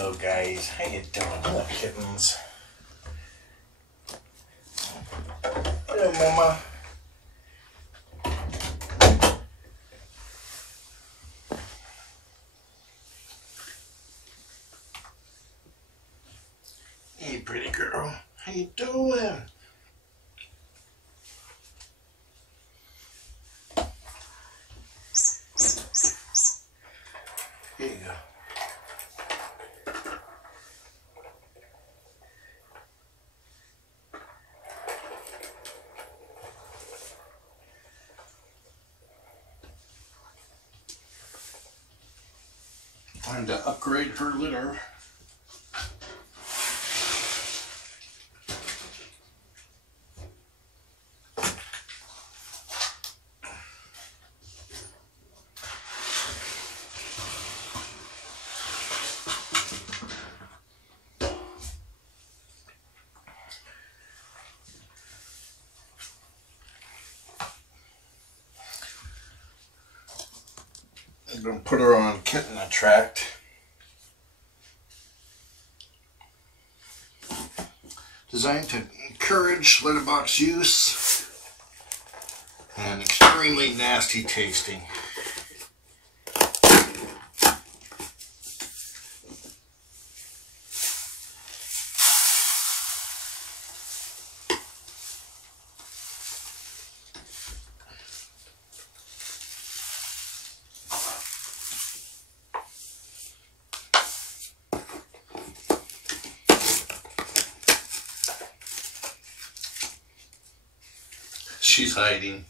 Hello guys, how you doing? Hello kittens. Hello mama. Hey pretty girl, how you doing? Here you go. Time to upgrade her litter. I'm going to put her on Kitten Attract. Designed to encourage litter box use and extremely nasty tasting. She's hiding.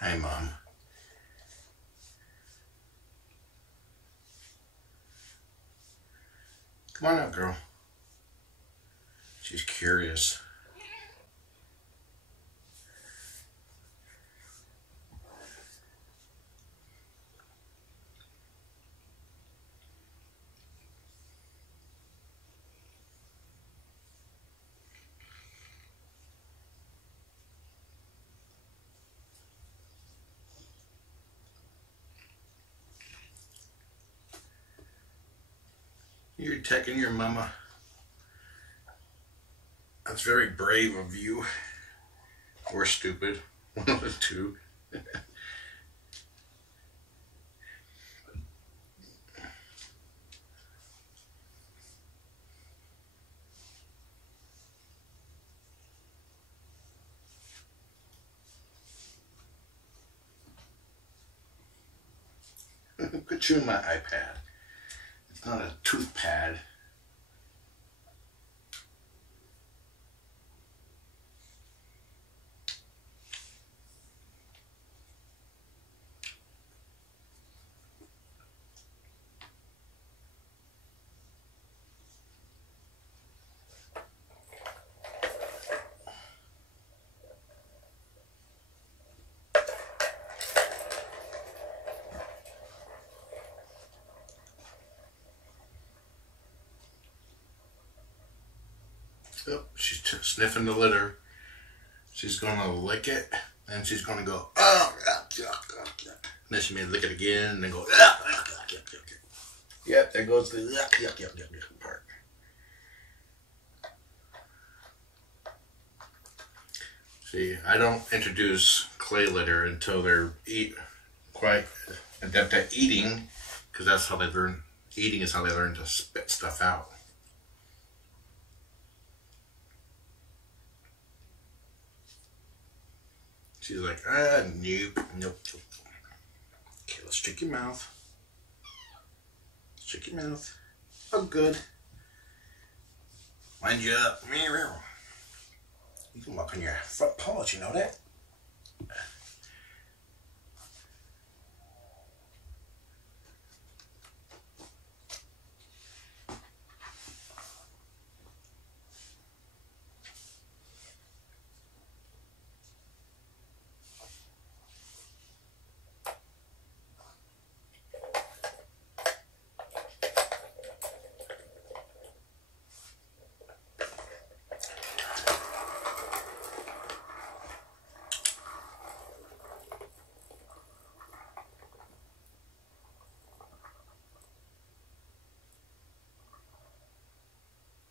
Hi, Mom. Come on out, girl. She's curious. You're attacking your mama. That's very brave of you. Or stupid. One of the two. Quit chewing my iPad. It's not a tooth pad. Oh, she's sniffing the litter. She's going to lick it, and she's going to go, oh, yuck, yuck, yuck, yuck. And then she may lick it again, and then go, yuck, yuck, yuck, yuck, yuck. Yep, there goes the yuck, yuck, yuck, yuck, yuck part. See, I don't introduce clay litter until they're quite adept at eating, because that's how they learn. Eating is how they learn to spit stuff out. She's like, nope, nope. Okay, let's check your mouth. Check your mouth. Oh, good. Wind you up. You can walk on your front paws, you know that?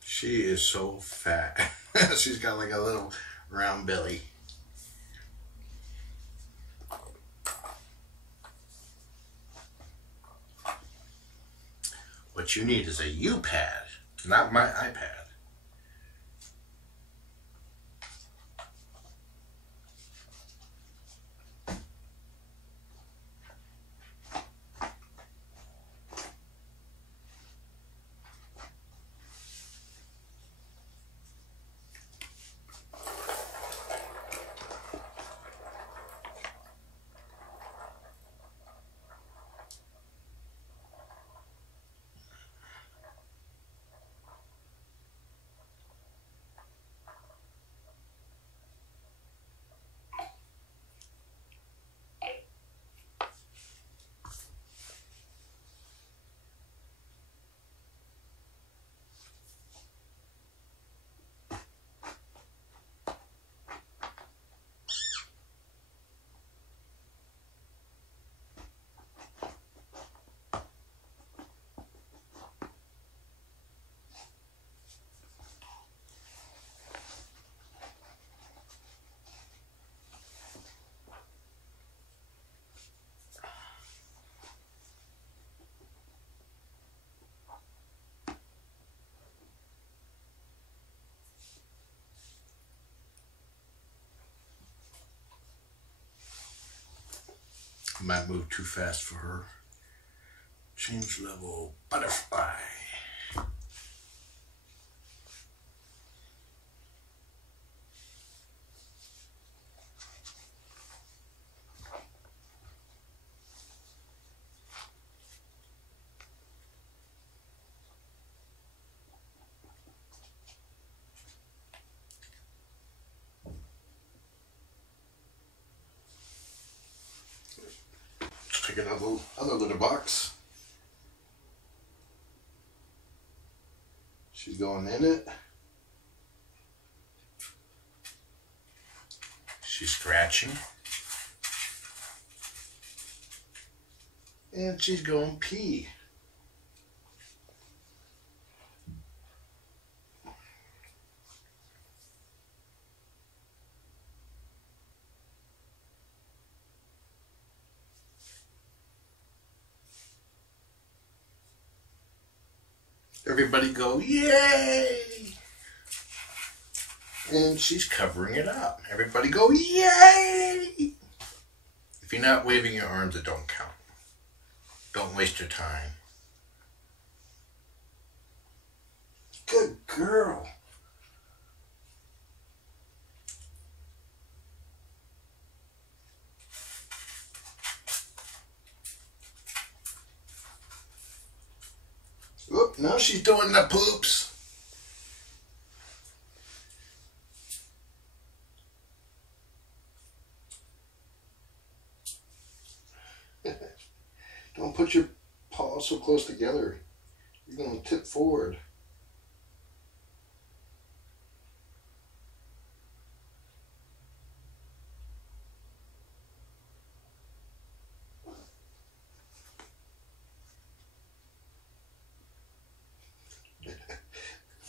She is so fat. She's got like a little round belly. What you need is a U-pad, not my iPad. Might move too fast for her. Change level, butterfly. Let's take another litter box. She's going in it. She's scratching. And she's going pee. Everybody go, yay! And she's covering it up. Everybody go, yay! If you're not waving your arms, it don't count. Don't waste your time. Good girl. Oop, now she's doing the poops. Don't put your paws so close together. You're going to tip forward.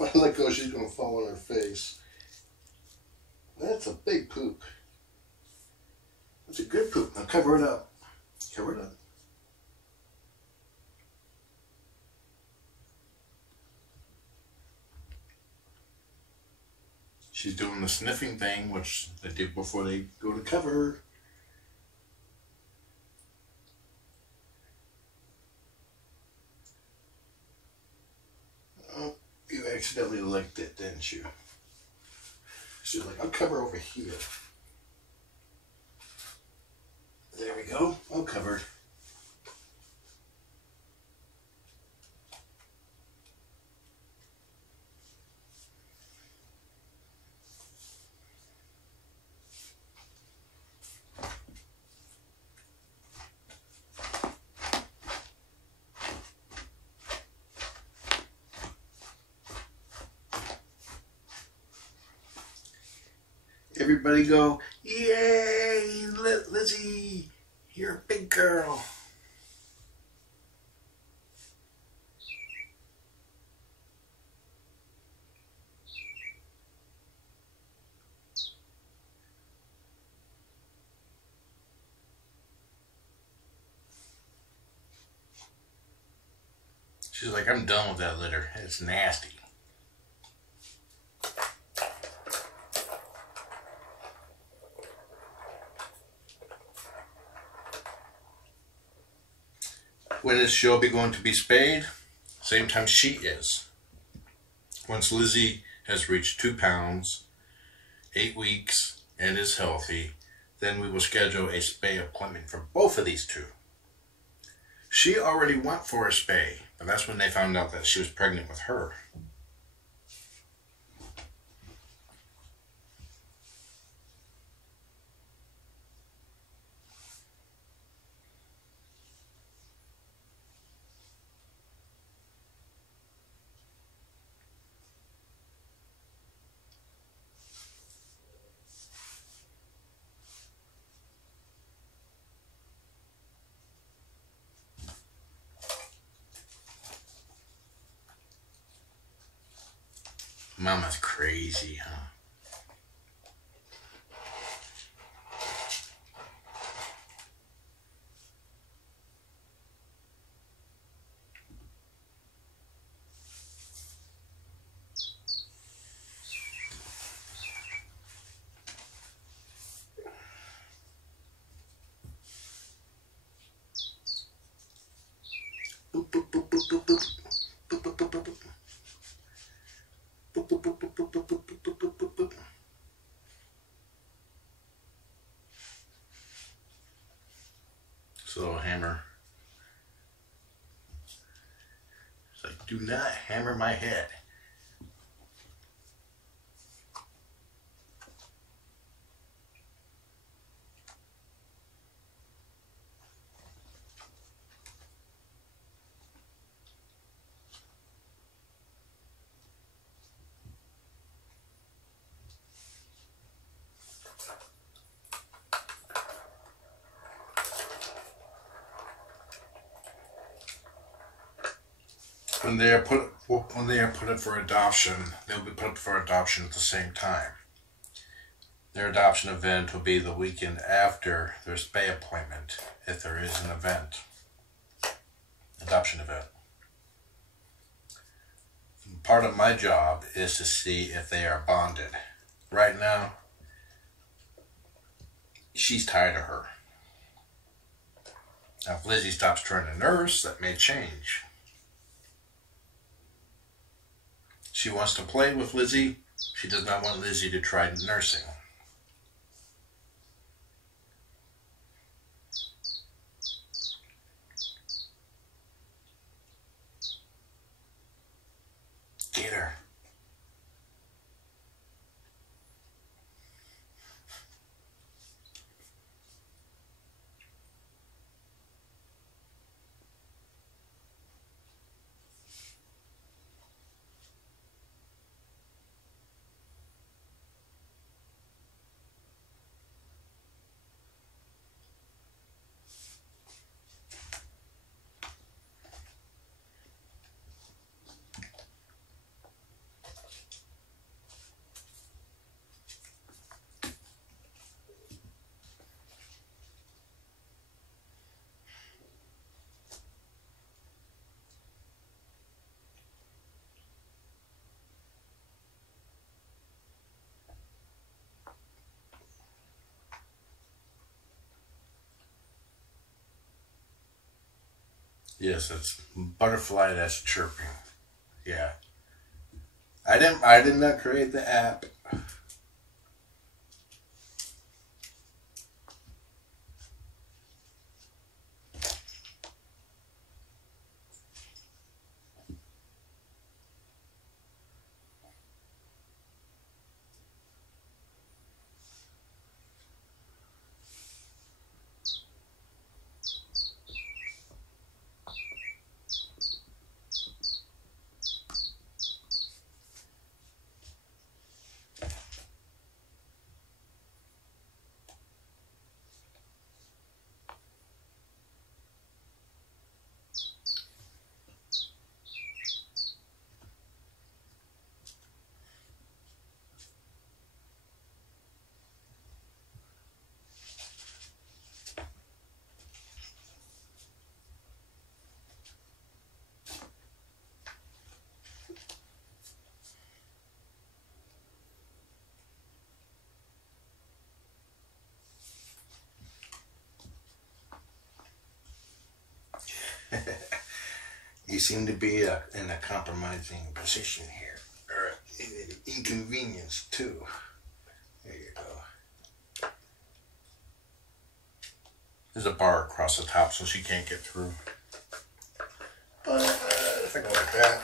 If I let go, she's going to fall on her face. That's a big poop. That's a good poop. Now cover it up. Cover it up. She's doing the sniffing thing, which they do before they go to cover. Oh, you accidentally licked it, didn't you? She's like, I'll cover over here. There we go. All covered. Everybody go, yay, Lizzie, you're a big girl. She's like, I'm done with that litter. It's nasty. When is Shelby going to be spayed? Same time she is. Once Lizzie has reached 2 pounds, 8 weeks, and is healthy, then we will schedule a spay appointment for both of these two. She already went for a spay, but that's when they found out that she was pregnant with her. Mama's crazy, huh? Boop, boop, boop, boop, boop, boop. Boop, boop, boop, boop, boop. Boop, boop, boop, boop, boop, boop, boop, boop, boop, boop, boop. It's a little hammer. It's like, do not hammer my head. When they are put up for adoption, they'll be put up for adoption at the same time. Their adoption event will be the weekend after their spay appointment, if there is an event. Adoption event. Part of my job is to see if they are bonded. Right now, she's tired of her. Now, if Lizzie stops trying to nurse, that may change. She wants to play with Lizzie. She does not want Lizzie to try nursing. Get her. Yes, it's butterfly that's chirping. Yeah. I did not create the app. You seem to be in a compromising position here. Or inconvenience, too. There you go. There's a bar across the top so she can't get through. But if I go like that.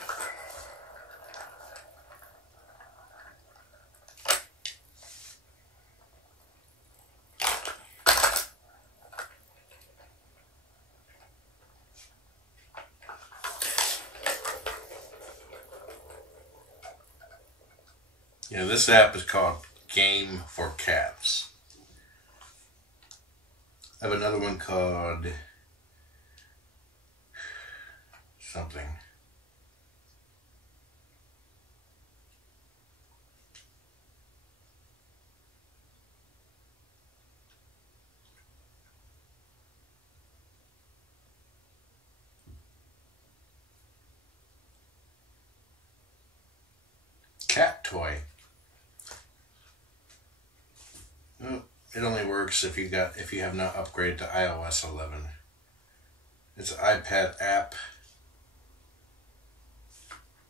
Yeah, this app is called Game for Cats. I have another one called something. Cat toy. It only works if you have not upgraded to iOS 11. It's an iPad app.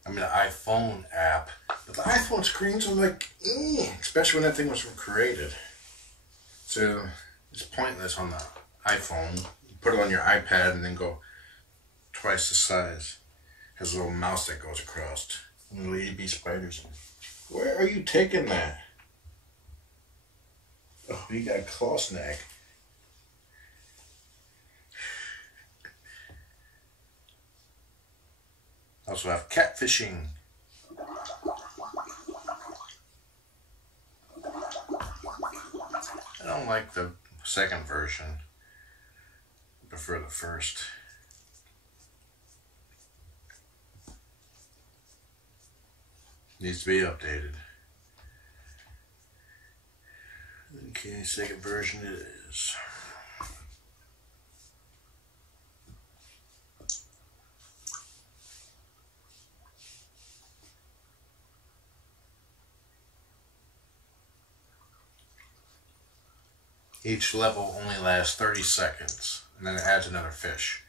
I mean, an iPhone app. But the iPhone screens are like, especially when that thing was created. So it's pointless on the iPhone. You put it on your iPad and then go twice the size. Has a little mouse that goes across. And little EB spiders. Where are you taking that? Oh, you got a claw snag. Also have catfishing. I don't like the second version. I prefer the first. Needs to be updated. Okay, second version it is. Each level only lasts 30 seconds, and then it adds another fish.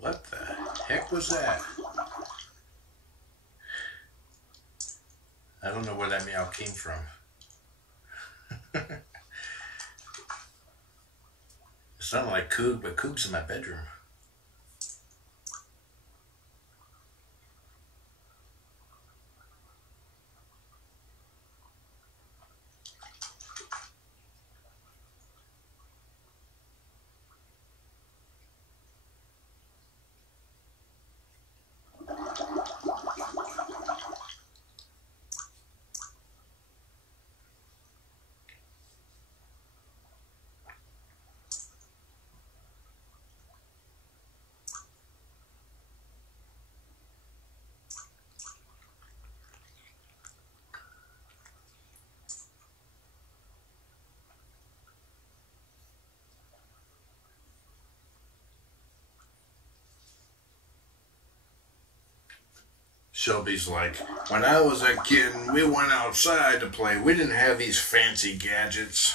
What the heck was that? I don't know where that meow came from. It sounded like Coog, but Coog's in my bedroom. Shelby's like, when I was a kid, we went outside to play. We didn't have these fancy gadgets.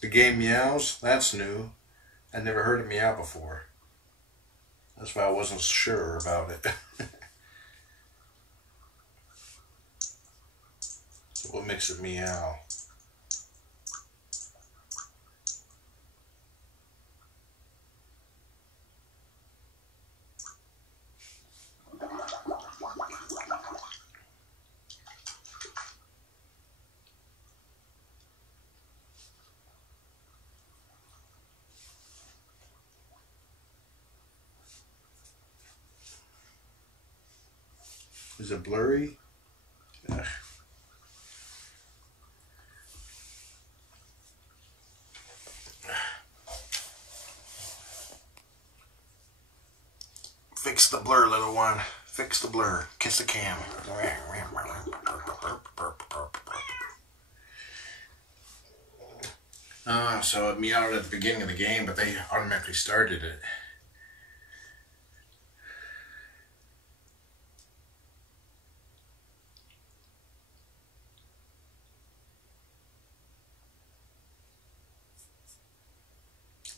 The game meows? That's new. I never heard it meow before. That's why I wasn't sure about it. So what makes it meow? Is it blurry? Ugh. Fix the blur, little one. Fix the blur. Kiss the cam. So it meowed at the beginning of the game, but they automatically started it.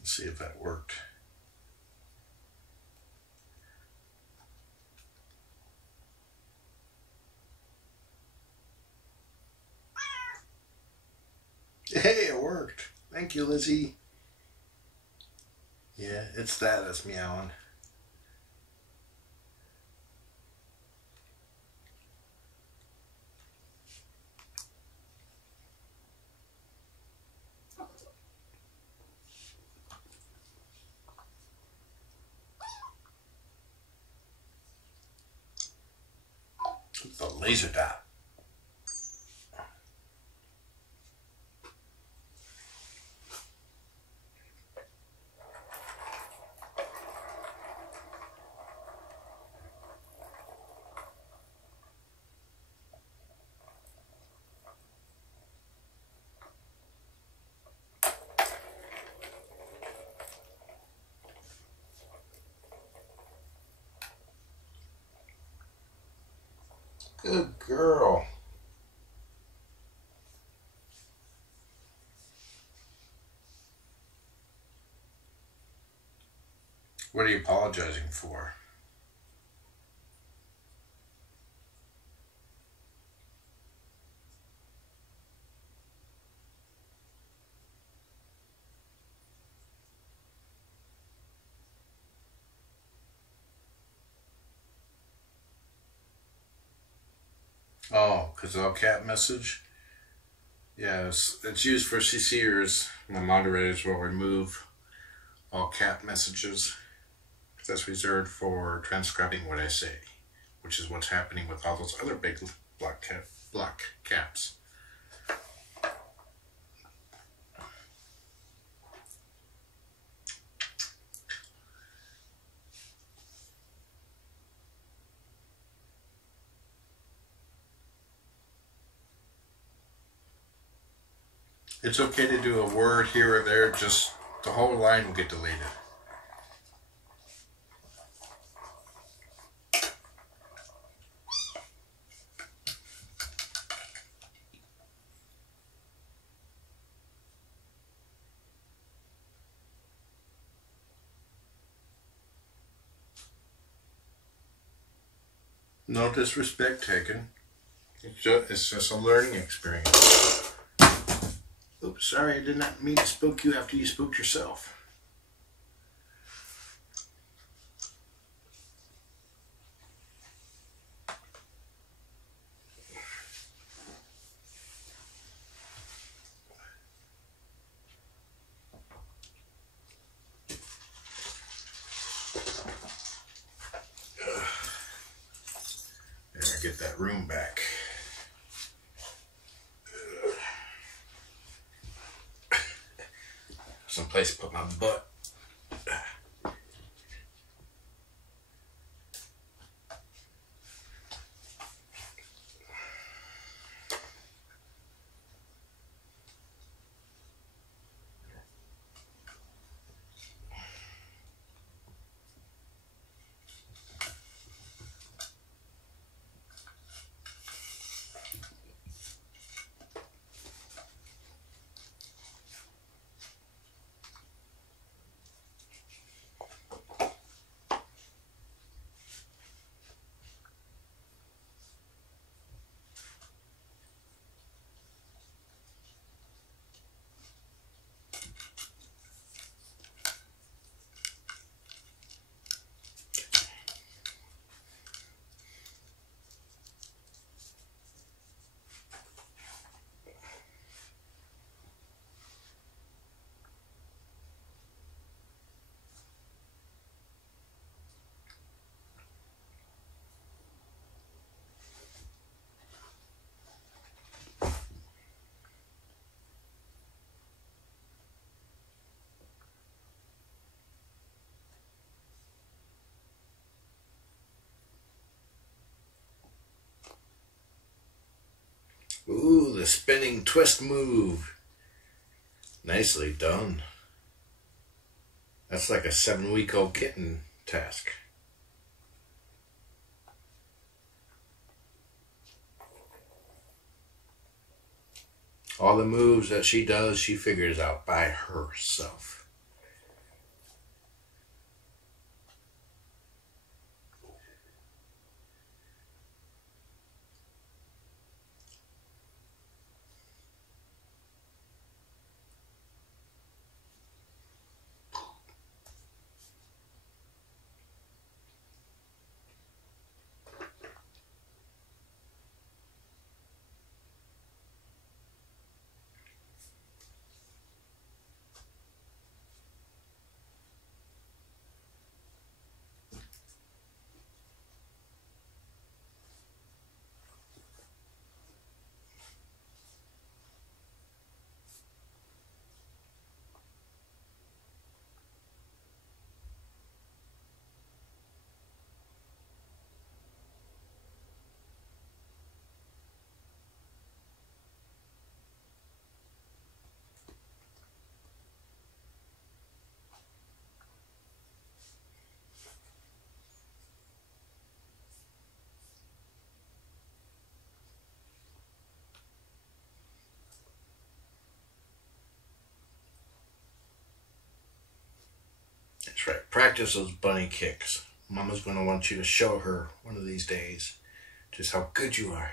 Let's see if that worked. Hey, it worked. Thank you, Lizzie. Yeah, it's that's meowing. The laser dot. Good girl. What are you apologizing for? Oh, because all cat message? Yes, it's used for CCers. My moderators will remove all cat messages. That's reserved for transcribing what I say, which is what's happening with all those other big black caps. It's okay to do a word here or there, just the whole line will get deleted. No disrespect taken. It's just a learning experience. Oops, sorry, I did not mean to spook you after you spooked yourself. There, get that room back. Someplace to put my butt. a spinning twist move. Nicely done. That's like a 7-week-old kitten task. All the moves that she does, she figures out by herself. That's right. Practice those bunny kicks. Mama's going to want you to show her one of these days just how good you are.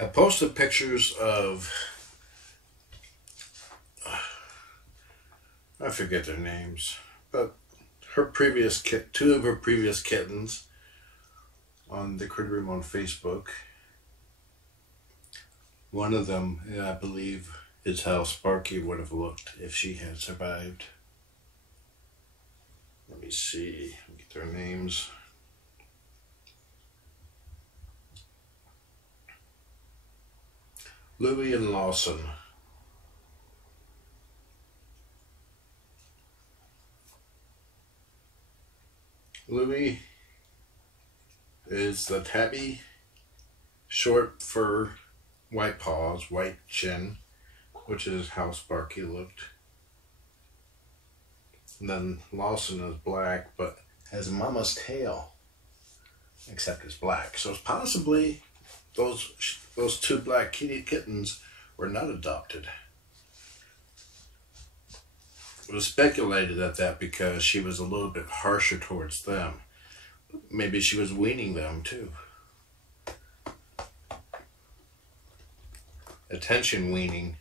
I posted pictures of, I forget their names, but two of her previous kittens on the Critter Room on Facebook. One of them, I believe, is how Sparky would have looked if she had survived. Let me see, get their names. Louie and Lawson. Louie is the tabby, short fur, white paws, white chin, which is how Sparky looked. And then Lawson is black, but has mama's tail, except it's black. So it's possibly those two black kitty kittens were not adopted. It was speculated at that because she was a little bit harsher towards them. Maybe she was weaning them too. Attention weaning.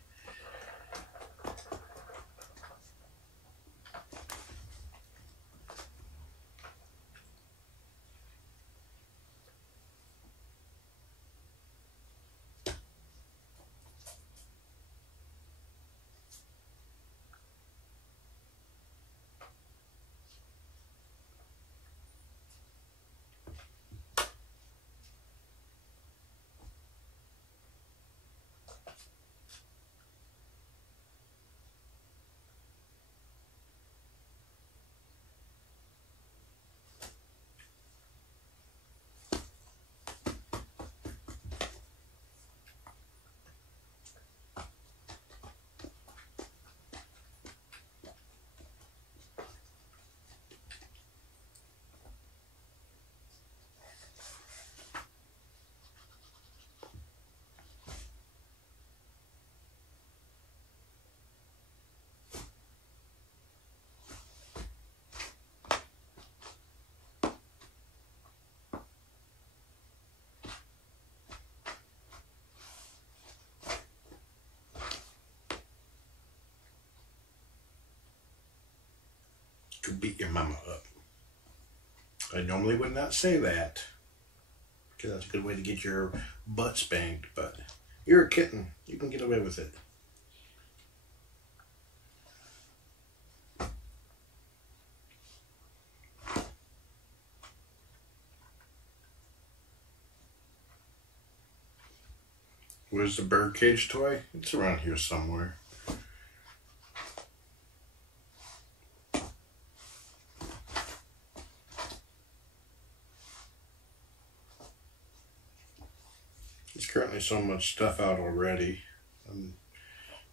Go beat your mama up. I normally would not say that, because that's a good way to get your butt spanked, but you're a kitten. You can get away with it. Where's the birdcage toy? It's around here somewhere. There's currently so much stuff out already. I'm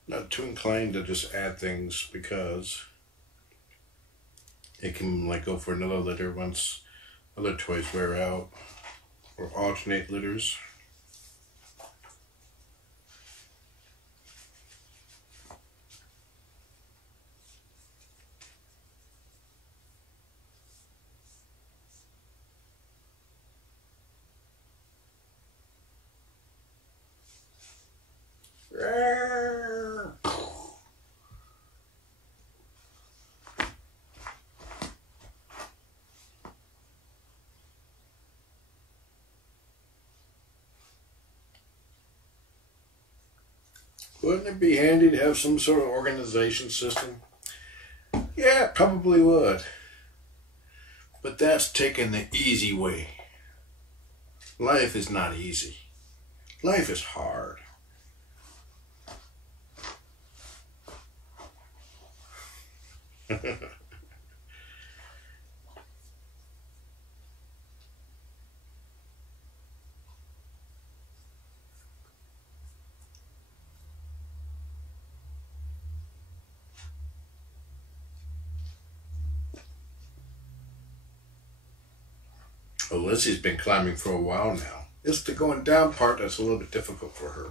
not too inclined to just add things because it can like go for another litter once other toys wear out, or alternate litters. Wouldn't it be handy to have some sort of organization system? Yeah, it probably would. But that's taking the easy way. Life is not easy. Life is hard. Well, Lizzie's been climbing for a while now. It's the going down part that's a little bit difficult for her.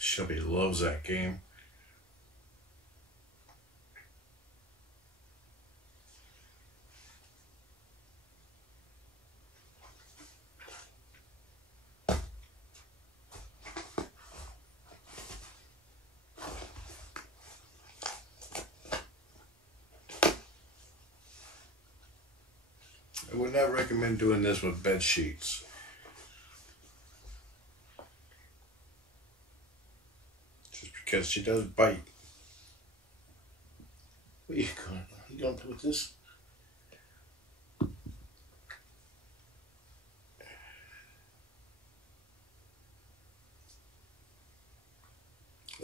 Shelby loves that game. I would not recommend doing this with bed sheets. Just because she does bite. What are you going to? You going to do with this?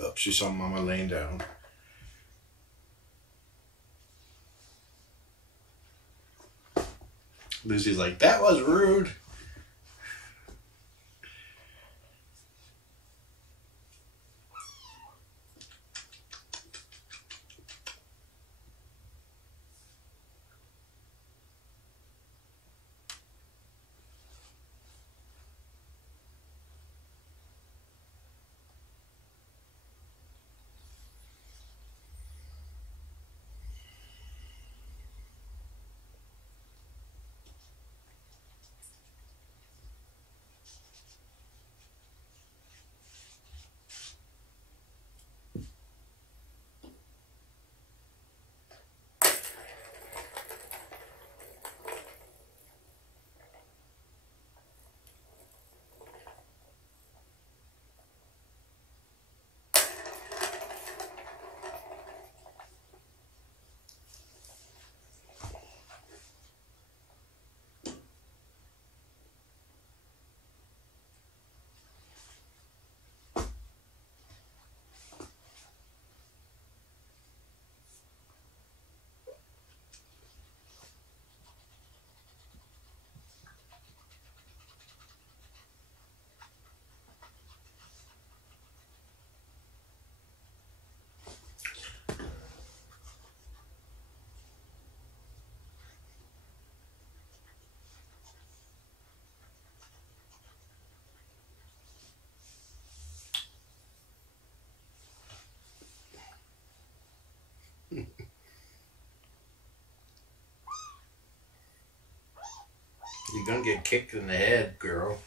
Oh, she saw Mama laying down. Lizzie's like, that was rude. You're gonna get kicked in the head, girl.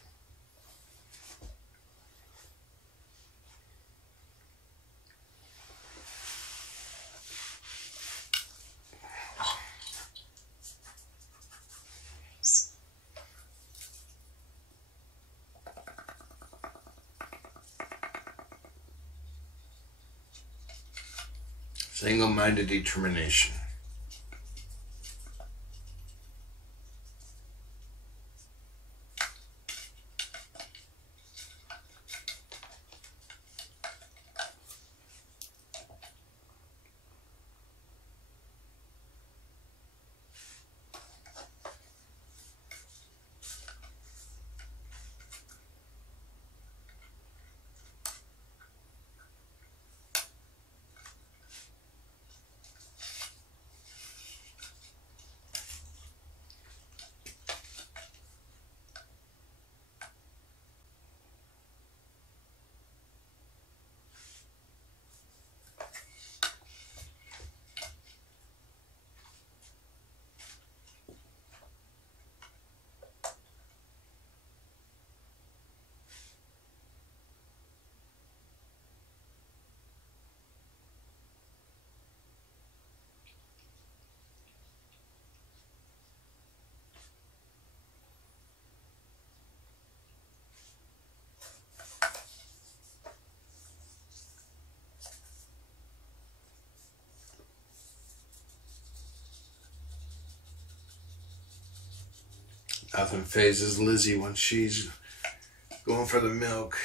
Single-minded determination. Nothing phases Lizzie when she's going for the milk.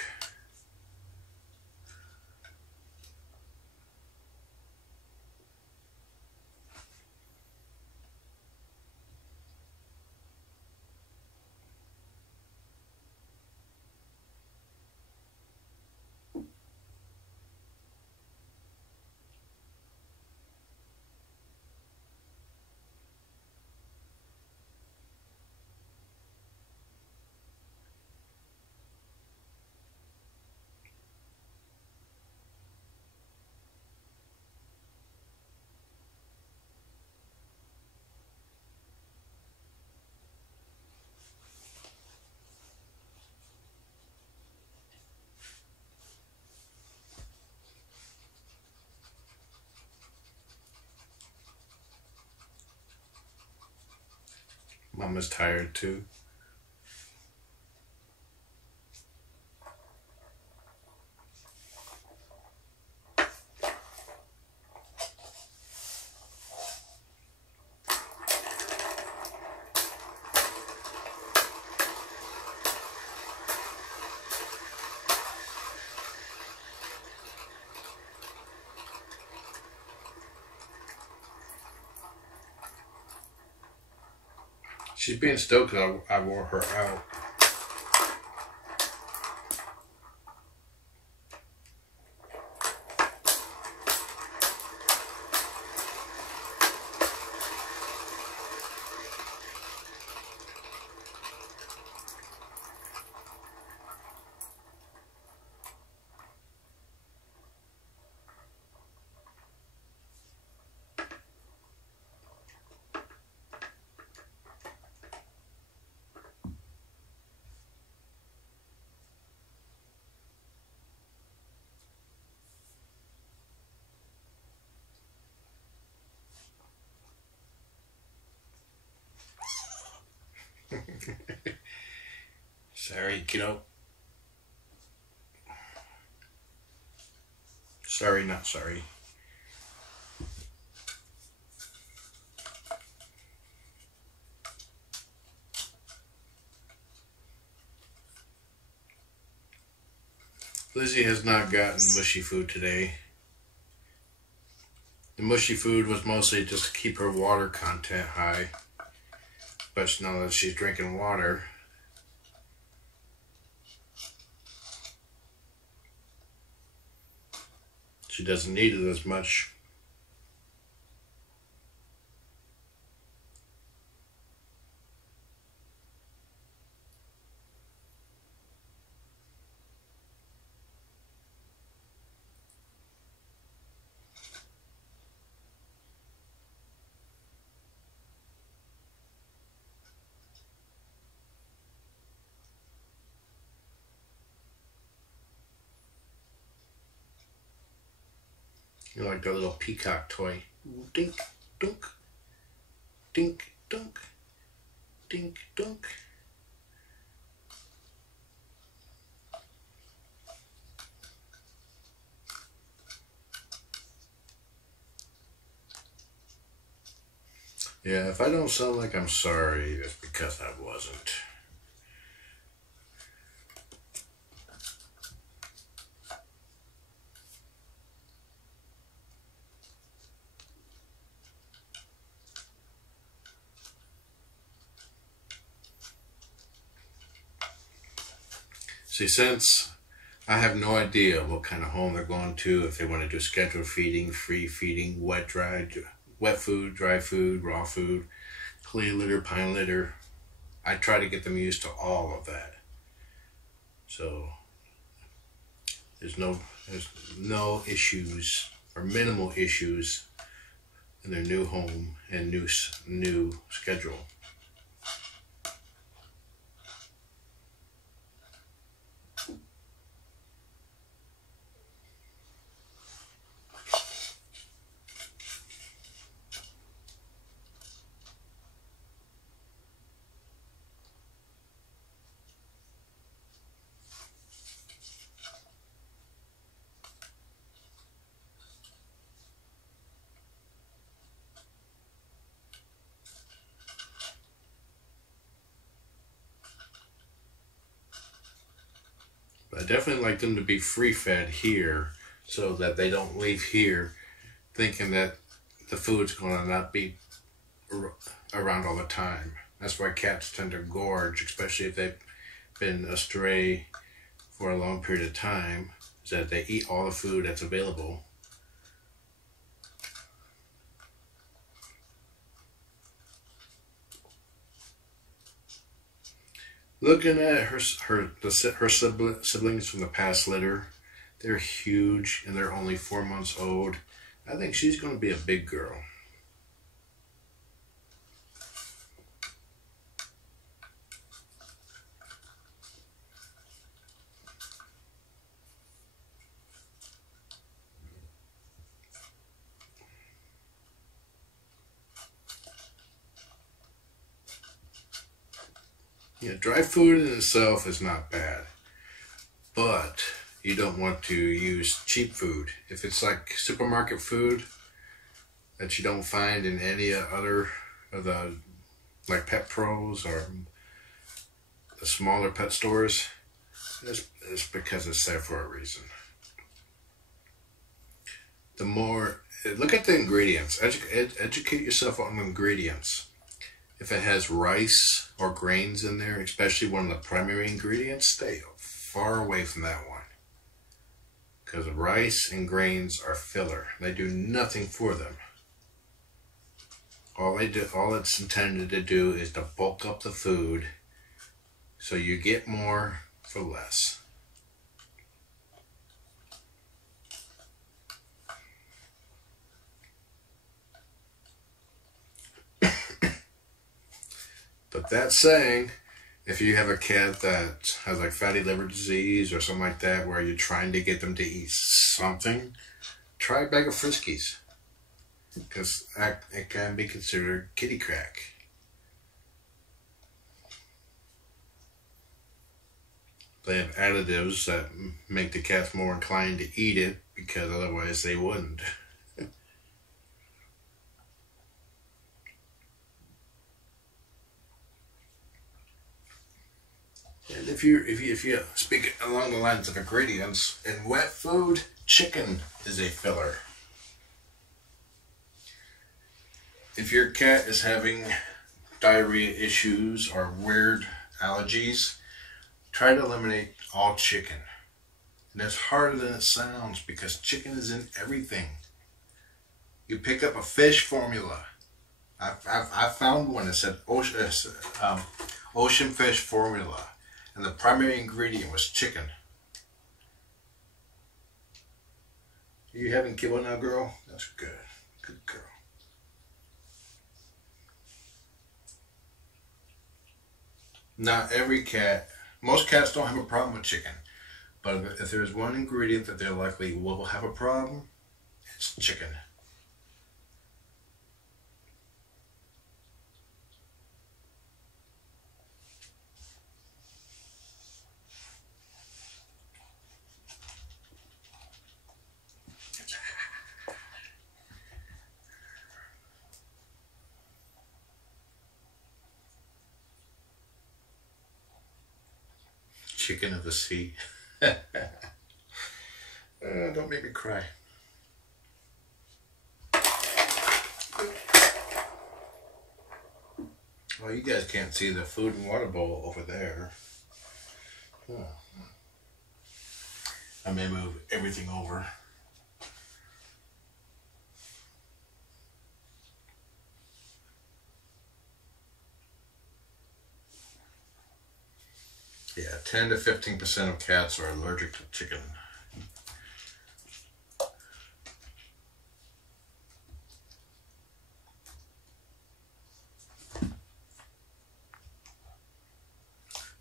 Mama's tired too. She's being still because I wore her out. Sorry, kiddo. Sorry, not sorry. Lizzie has not gotten mushy food today. The mushy food was mostly just to keep her water content high. But now that she's drinking water, she doesn't need it as much. You know, like the little peacock toy. Dink, dunk, dink, dunk, dink, dunk. Yeah, if I don't sound like I'm sorry, it's because I wasn't. See, since I have no idea what kind of home they're going to, if they want to do scheduled feeding, free feeding, wet, dry, wet food, dry food, raw food, clay litter, pine litter, I try to get them used to all of that. So there's no issues or minimal issues in their new home and new schedule. I definitely like them to be free fed here so that they don't leave here thinking that the food's going to not be around all the time. That's why cats tend to gorge, especially if they've been astray for a long period of time, is that they eat all the food that's available. Looking at her siblings from the past litter, they're huge and they're only 4 months old. I think she's going to be a big girl. Yeah, dry food in itself is not bad, but you don't want to use cheap food. If it's like supermarket food that you don't find in any other of the like Pet Pros or the smaller pet stores, it's because it's there for a reason. The more, look at the ingredients. Educate yourself on the ingredients. If it has rice or grains in there, especially one of the primary ingredients, stay far away from that one. Because rice and grains are filler. They do nothing for them. All it's intended to do is to bulk up the food so you get more for less. But that saying, if you have a cat that has like fatty liver disease or something like that, where you're trying to get them to eat something, try a bag of Friskies. Because it can be considered kitty crack. They have additives that make the cats more inclined to eat it, because otherwise they wouldn't. And if you speak along the lines of ingredients, in wet food, chicken is a filler. If your cat is having diarrhea issues or weird allergies, try to eliminate all chicken. And it's harder than it sounds because chicken is in everything. You pick up a fish formula. I found one that said ocean fish formula. And the primary ingredient was chicken. Are you having kibble now, girl? That's good. Good girl. Not every cat, most cats don't have a problem with chicken. But if there's one ingredient that they likely will have a problem, It's chicken. Chicken of the sea. Don't make me cry. Well, you guys can't see the food and water bowl over there. I may move everything over. Yeah, 10 to 15% of cats are allergic to chicken.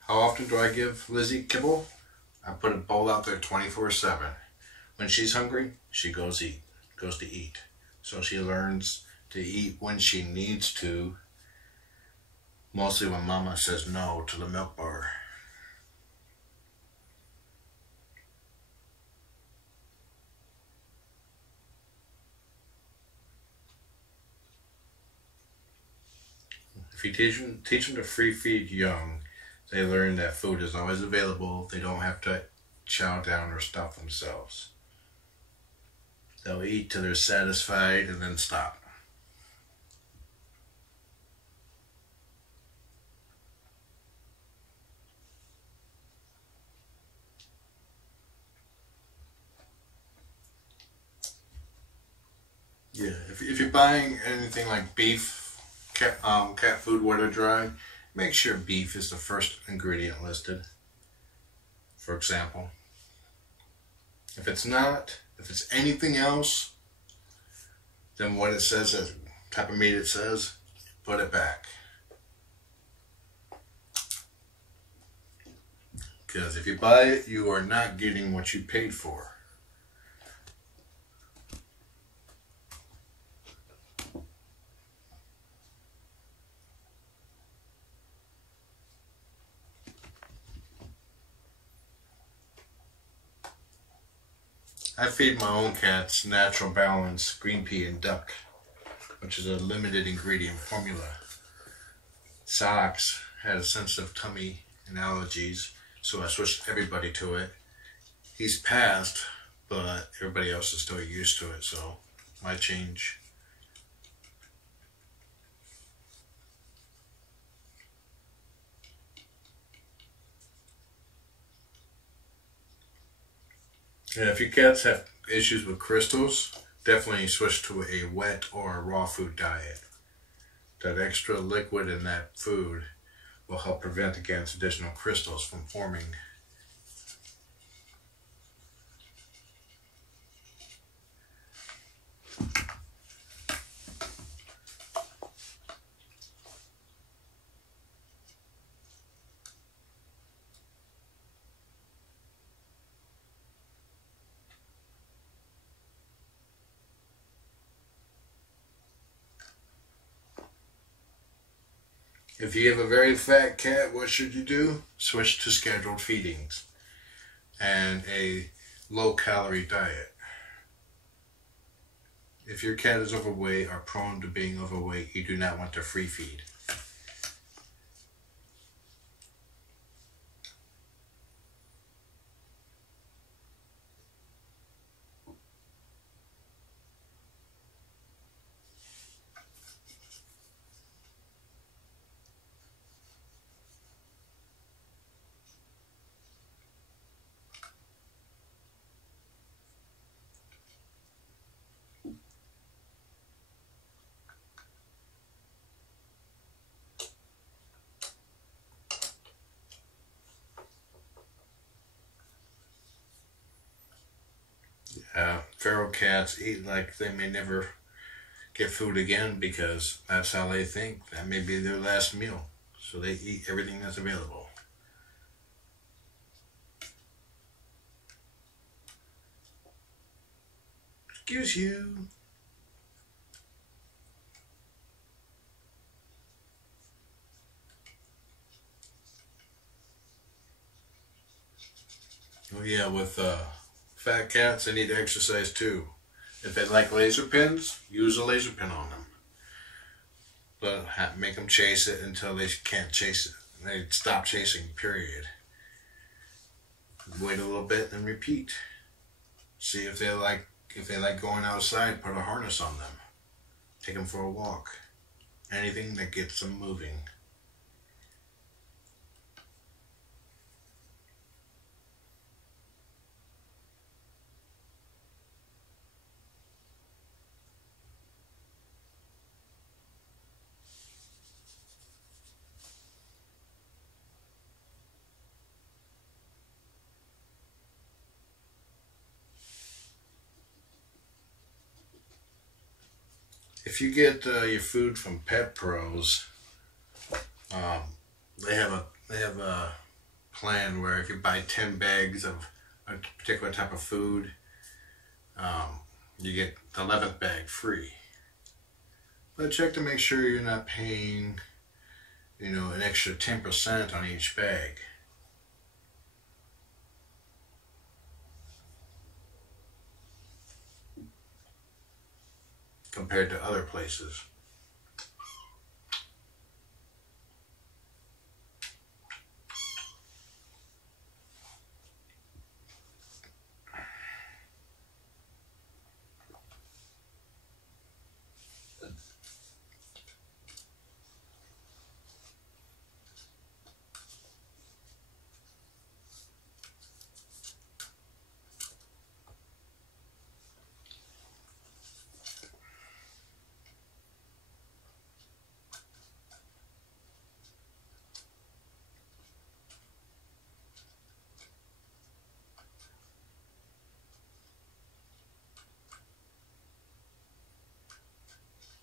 How often do I give Lizzie kibble? I put a bowl out there 24/7. When she's hungry, she goes to eat. So she learns to eat when she needs to, mostly when Mama says no to the milk bar. If you teach them to free feed young, they learn that food is always available. They don't have to chow down or stuff themselves. They'll eat till they're satisfied and then stop. Yeah, if you're buying anything like beef, cat food, wet or dry, make sure beef is the first ingredient listed, for example. If it's not, if it's anything else than what it says, the type of meat it says, put it back. Because if you buy it, you are not getting what you paid for. I feed my own cats Natural Balance green pea and duck, which is a limited ingredient formula. Socks had a sensitive tummy and allergies, so I switched everybody to it. He's passed, but everybody else is still used to it, so why change? And if your cats have issues with crystals, definitely switch to a wet or a raw food diet. That extra liquid in that food will help prevent against additional crystals from forming. If you have a very fat cat, what should you do? Switch to scheduled feedings and a low-calorie diet. If your cat is overweight or prone to being overweight, you do not want to free feed. Feral cats eat like they may never get food again because that's how they think. That may be their last meal. So they eat everything that's available. Excuse you. Oh yeah, with fat cats, they need to exercise too. If they like laser pins, use a laser pin on them. But make them chase it until they can't chase it. They stop chasing, period. Wait a little bit and repeat. See if they like going outside, put a harness on them. Take them for a walk. Anything that gets them moving. If you get your food from Pet Pros, they have a plan where if you buy 10 bags of a particular type of food, you get the 11th bag free. But check to make sure you're not paying, an extra 10% on each bag. Compared to other places.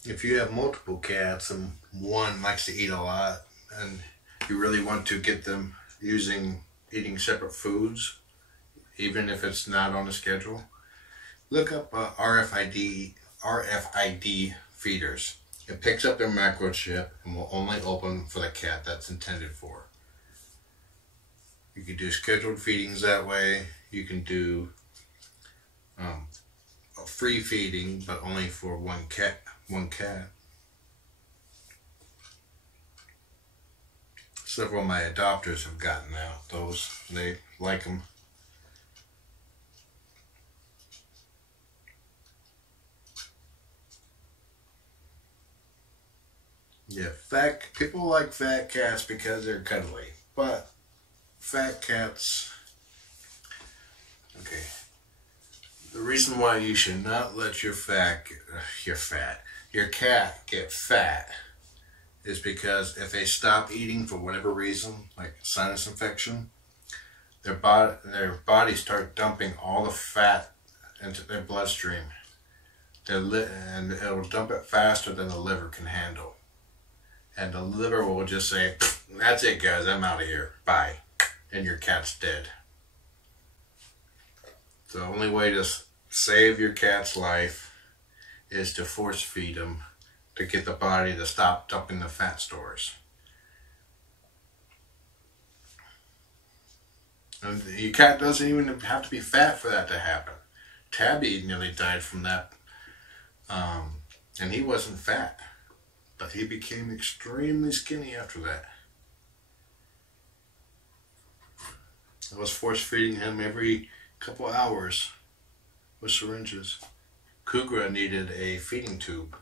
If you have multiple cats and one likes to eat a lot and you really want to get them eating separate foods, even if it's not on the schedule, look up RFID feeders. It picks up their microchip and will only open for the cat that's intended for. You can do scheduled feedings that way. You can do a free feeding, but only for one cat. Several of my adopters have gotten out those. They like them. Yeah, people like fat cats because they're cuddly, but fat cats, okay. The reason why you should not let your cat get fat is because if they stop eating for whatever reason, like sinus infection, their body start dumping all the fat into their bloodstream. And it will dump it faster than the liver can handle. And the liver will just say, "That's it, guys, I'm out of here. Bye." And your cat's dead. The only way to save your cat's life is to force feed them to get the body to stop dumping the fat stores. And your cat doesn't even have to be fat for that to happen. Tabby nearly died from that, and he wasn't fat, but he became extremely skinny after that. I was force feeding him every couple hours with syringes. Kugra needed a feeding tube.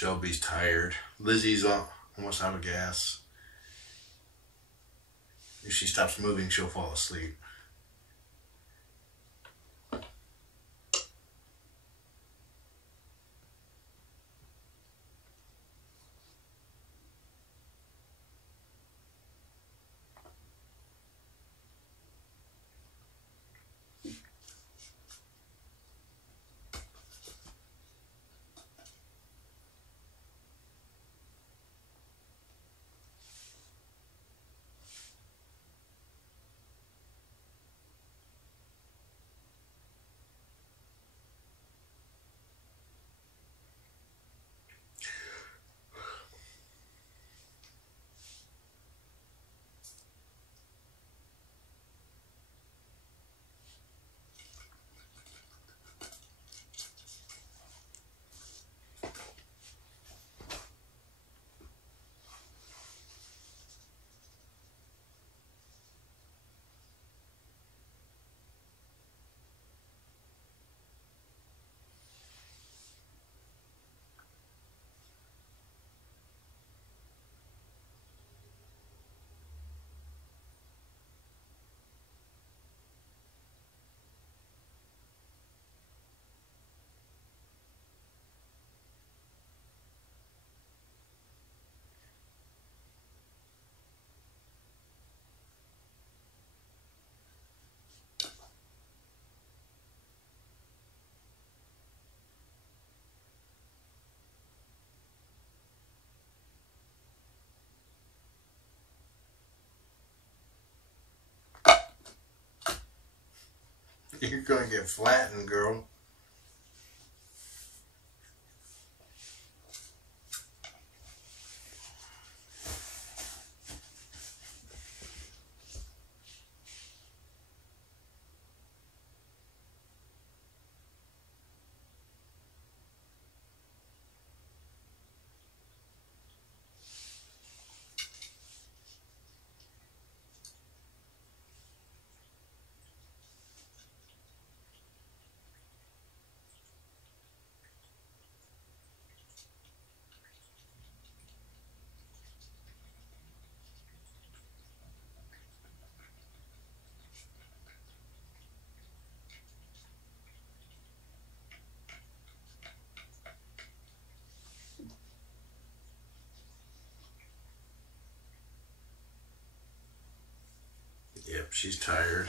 Shelby's tired. Lizzie's almost out of gas. If she stops moving, she'll fall asleep. You're gonna get flattened, girl. Yep, she's tired.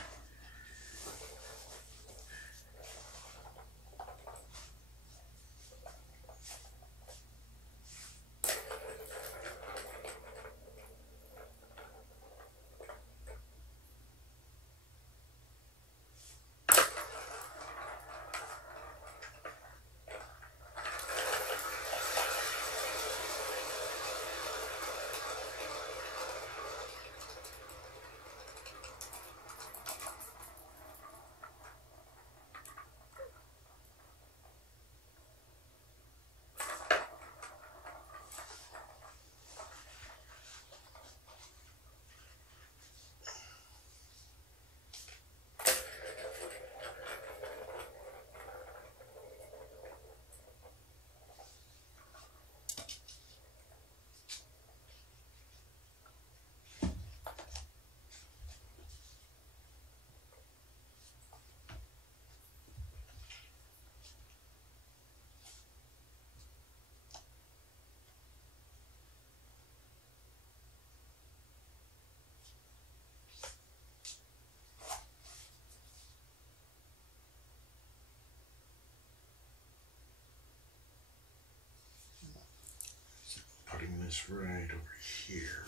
This right over here.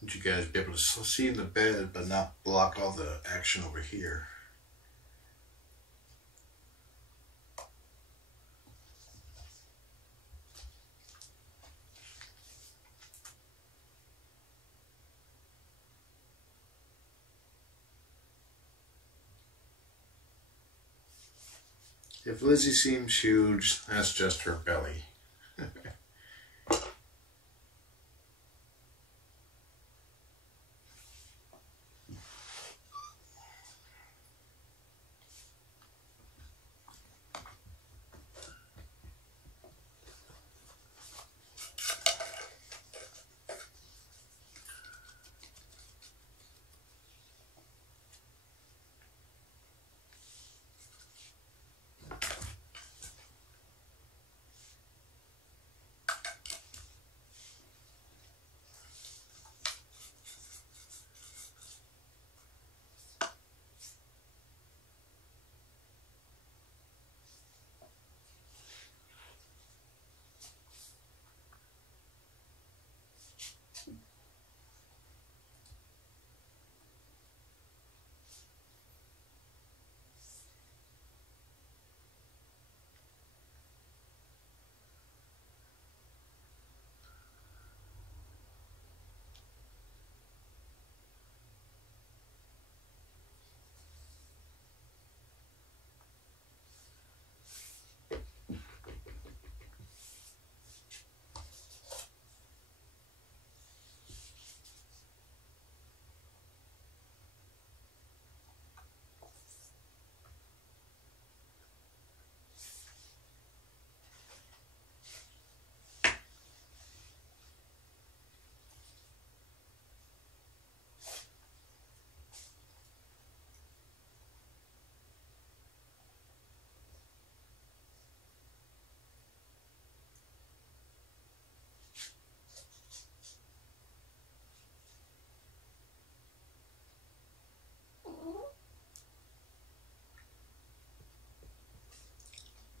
Want you guys be able to see the bed but not block all the action over here. If Lizzie seems huge, that's just her belly.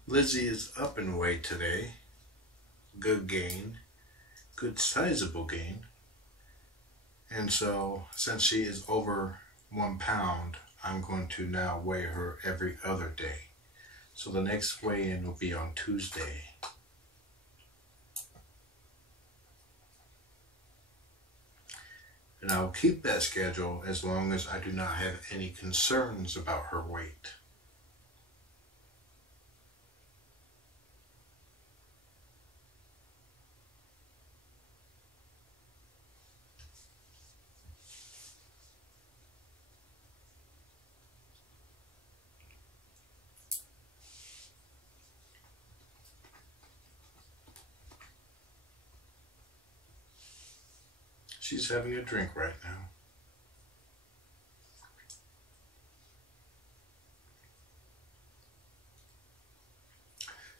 Lizzie is up in weight today. Good gain. Good sizable gain. And so, since she is over 1 pound, I'm going to now weigh her every other day. So the next weigh-in will be on Tuesday. And I'll keep that schedule as long as I do not have any concerns about her weight. She's having a drink right now.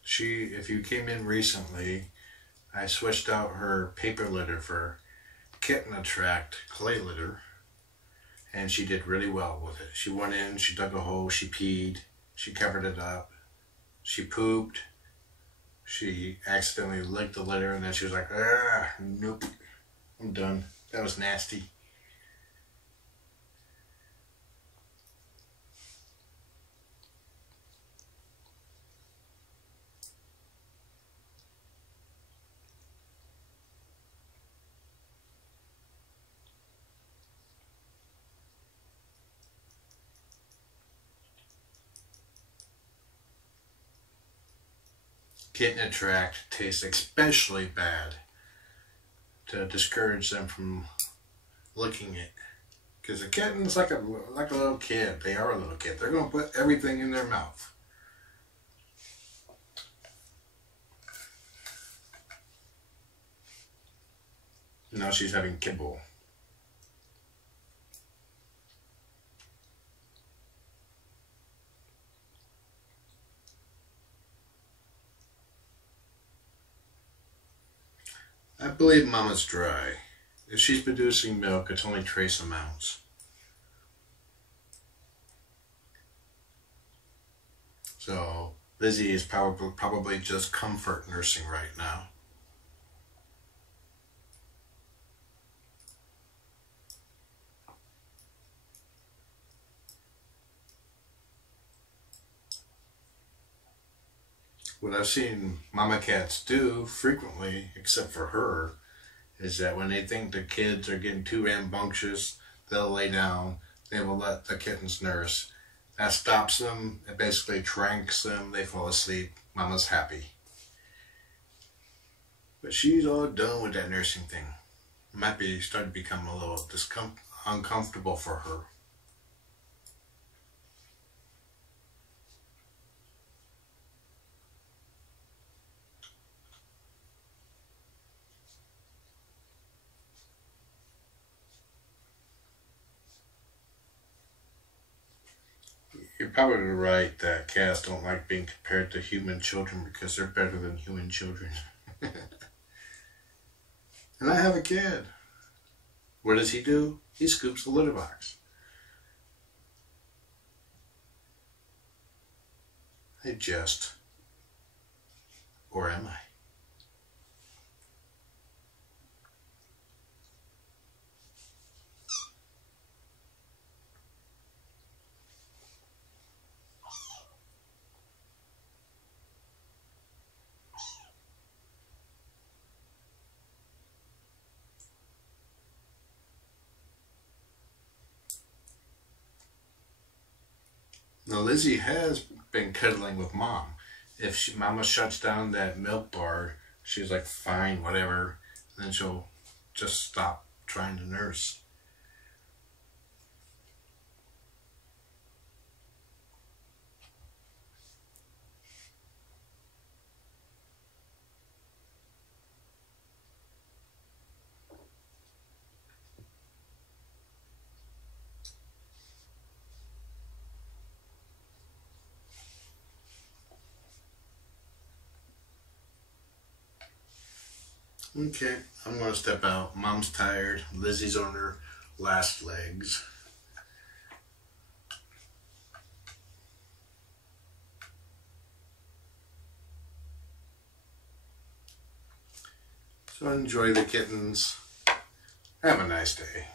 If you came in recently, I switched out her paper litter for Kitten Attract clay litter, and she did really well with it. She went in, she dug a hole, she peed, she covered it up, she pooped, she accidentally licked the litter, and then she was like, ah, nope, I'm done. That was nasty. Kitten Attract tastes especially bad to discourage them from licking it. Because a kitten's like a little kid. They are a little kid. They're going to put everything in their mouth. Now she's having kibble. I believe Mama's dry. If she's producing milk, it's only trace amounts. So Lizzie is probably just comfort nursing right now. What I've seen mama cats do frequently, except for her, is that when they think the kids are getting too rambunctious, they'll lay down, they will let the kittens nurse. That stops them, it basically tranks them, they fall asleep, mama's happy. But she's all done with that nursing thing. It might be starting to become a little uncomfortable for her. You're probably right that cats don't like being compared to human children because they're better than human children. And I have a kid. What does he do? He scoops the litter box. I jest. Or am I? Now Lizzie has been cuddling with Mom. If Mama shuts down that milk bar, she's like, fine, whatever. And then she'll just stop trying to nurse. Okay, I'm going to step out. Mom's tired. Lizzie's on her last legs. So enjoy the kittens. Have a nice day.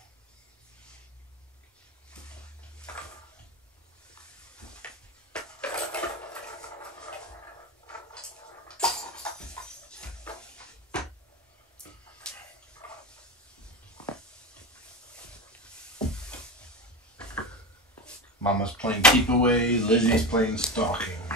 Mama's playing keep away, Lizzie's playing stalking.